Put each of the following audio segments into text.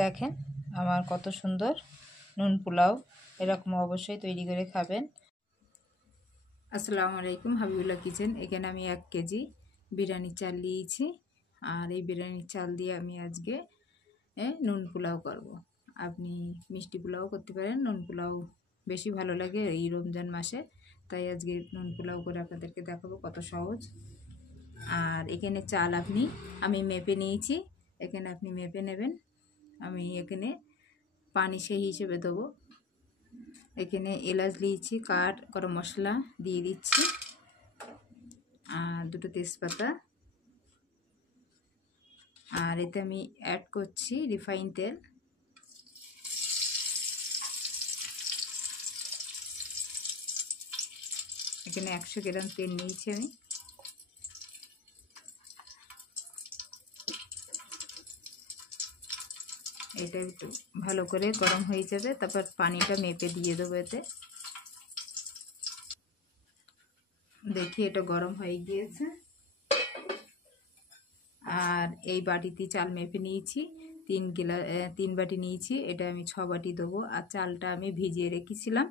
দেখেন আমার কত সুন্দর নুন পোলাও, এরকম অবশ্যই তৈরি করে খাবেন। আসসালামু আলাইকুম, হাবিবুল্লাহ কিচেন। এখানে আমি 1 কেজি বিরিয়ানির চাল নিয়েছি, আর এই বিরিয়ানির চাল দিয়ে আমি আজকে নুন পোলাও করব। আপনি মিষ্টি পোলাও করতে পারেন, নুন পোলাও বেশি ভালো লাগে এই রমজান মাসে, তাই আজকে নুন পোলাও করে আপনাদেরকে দেখাবো কত সহজ। আর এখানে চাল আমি মেপে নিয়েছি, এখানে আপনি মেপে নেবেন। আমি এখানে পানি সেই হিসেবে দেবো। এখানে এলাচ দিয়েছি, কাঠ, গরম মশলা দিয়ে দিচ্ছি, আর 2টো তেজপাতা। আর এতে আমি অ্যাড করছি রিফাইন তেল। এখানে 100 গ্রাম তেল নিয়েছি আমি। এটা একটু ভালো করে গরম হয়ে যাবে, তারপর পানিটা মেপে দিয়ে দেবো এতে। দেখি এটা গরম হয়ে গিয়েছে। আর এই বাটিতে চাল মেপে নিয়েছি, 3 বাটি নিয়েছি, এটা আমি 6 বাটি দেবো। আর চালটা আমি ভিজিয়ে রেখেছিলাম,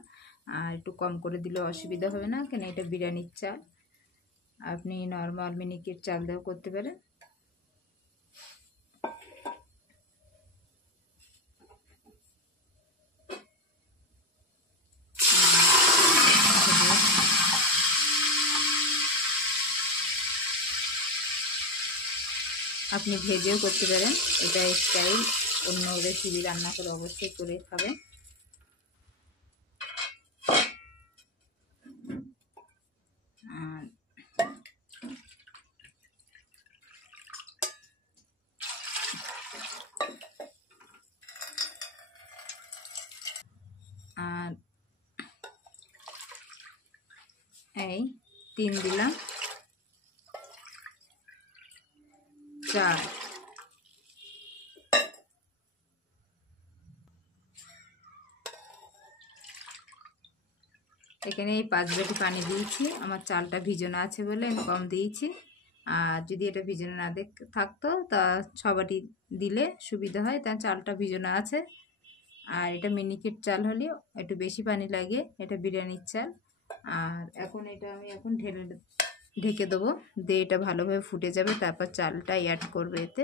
আর একটু কম করে দিলে অসুবিধা হবে না, কেন এটা বিরিয়ানির চাল। আপনি নর্মাল মিনিকেট চাল দিয়েও করতে পারেন। আপনি ভেজেও করতে পারেন, এটা স্টাইল। অন্য রেসিপি রান্না করে অবশ্যই করে খাবেন। আর এই 3 দিলাম 4। এখানে এই 5 বাটি পানি দিয়েছি, আমার চালটা ভিজানো আছে বলে আমি কম দিয়েছি। আর যদি এটা ভিজানো না থাকতো তা 6 বাটি দিলে সুবিধা হয়, তার চালটা ভিজানো আছে। আর এটা মিনিকেট চাল হলে একটু বেশি পানি লাগে, এটা বিরিয়ানির চাল। আর এখন এটা আমি ঢেকে দেবো, দিয়ে এটা ভালোভাবে ফুটে যাবে, তারপর চালটা অ্যাড করবে এতে।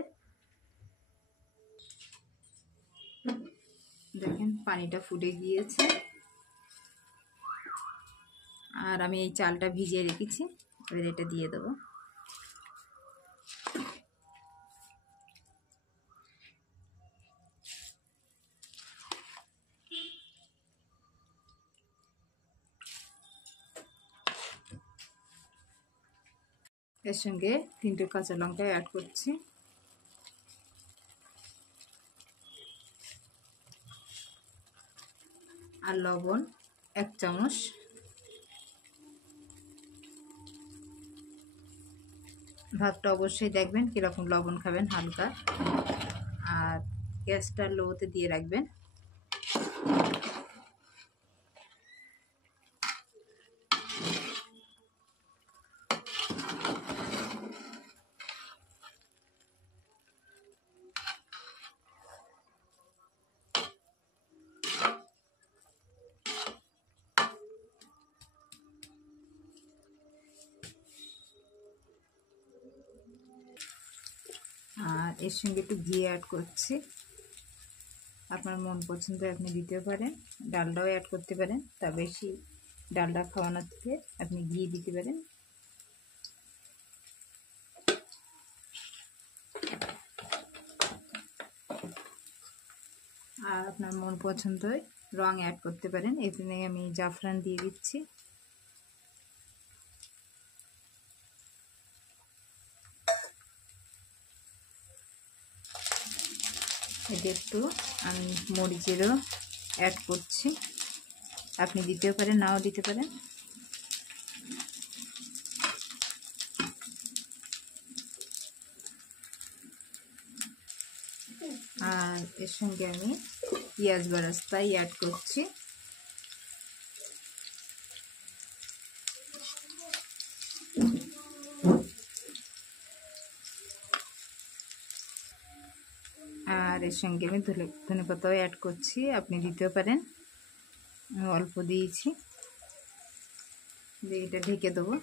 দেখেন পানিটা ফুটে গিয়েছে, আর আমি এই চালটা ভিজিয়ে রেখেছি, এবার এটা দিয়ে দেবো। এর সঙ্গে 3টে কাঁচা লঙ্কা অ্যাড করছি। আর লবণ 1 চামচ। ভাতটা অবশ্যই দেখবেন কীরকম লবণ খাবেন, হালকা। আর গ্যাসটা লোতে দিয়ে রাখবেন। আর এর সঙ্গে একটু ঘি অ্যাড করছি, আপনার মন পছন্দ আপনি দিতে পারেন। ডালটাও অ্যাড করতে পারেন, তা বেশি ডালটা খাওয়ানোর থেকে আপনি ঘি দিতে পারেন। আর আপনার মন পছন্দই রং অ্যাড করতে পারেন। এখানে আমি জাফরান দিয়ে দিচ্ছি। এতে একটু আমি মরিচেরও অ্যাড করছি, আপনি দিতেও পারেন, নাও দিতে পারেন। আর এর সঙ্গে আমি পেঁয়াজ বেরেস্তা অ্যাড করছি। আর এর সঙ্গে আমি ধনে পাতাও অ্যাড করছি, আপনি দিতেও পারেন। অল্প দিয়েছি, দিয়ে এটা ঢেকে দেবো।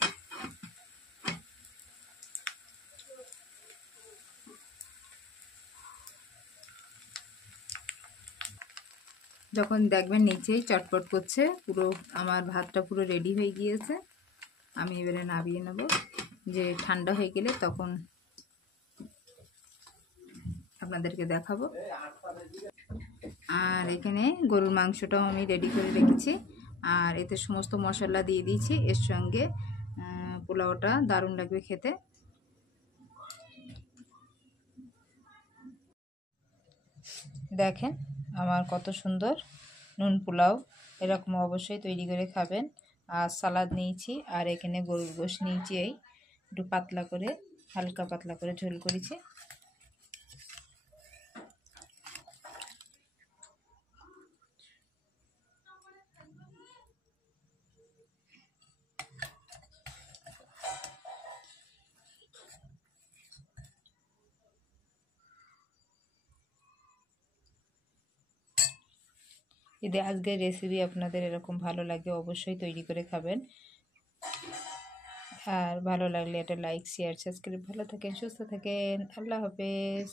যখন দেখবেন নিচেই চটপট করছে, পুরো আমার ভাতটা পুরো রেডি হয়ে গিয়েছে, আমি এবারে নামিয়ে নেব। যে ঠান্ডা হয়ে গেলে তখন আপনাদেরকে দেখাবো। আর এখানে গরুর মাংসটাও আমি রেডি করে রেখেছি, আর এতে সমস্ত মশলা দিয়ে দিয়েছি। এর সঙ্গে পোলাওটা দারুণ লাগবে খেতে। দেখেন আমার কত সুন্দর নুন পোলাও, এরকম অবশ্যই তৈরি করে খাবেন। আর সালাদ নিয়েছি, আর এখানে গরুর গোশত নিয়েছি, এই একটু পাতলা করে, হালকা পাতলা করে ঝোল করেছি। যদি আজকের রেসিপি আপনাদের এরকম ভালো লাগে অবশ্যই তৈরি করে খাবেন। আর ভালো লাগলে একটা লাইক, শেয়ার, সাবস্ক্রাইব। ভালো থাকেন, সুস্থ থাকেন, আল্লাহ হাফেজ।